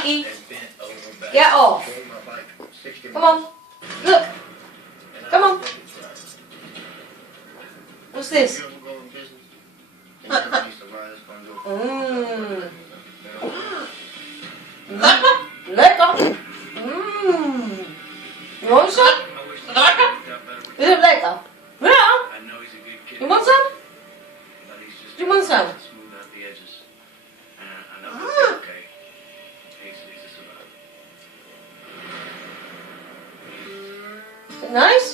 Mikey, get off. Come on. Look. Come on. What's this? Mmm. Lekker. Mmm. You want some? Is it lekker? Yeah. You want some? You want some? Nice?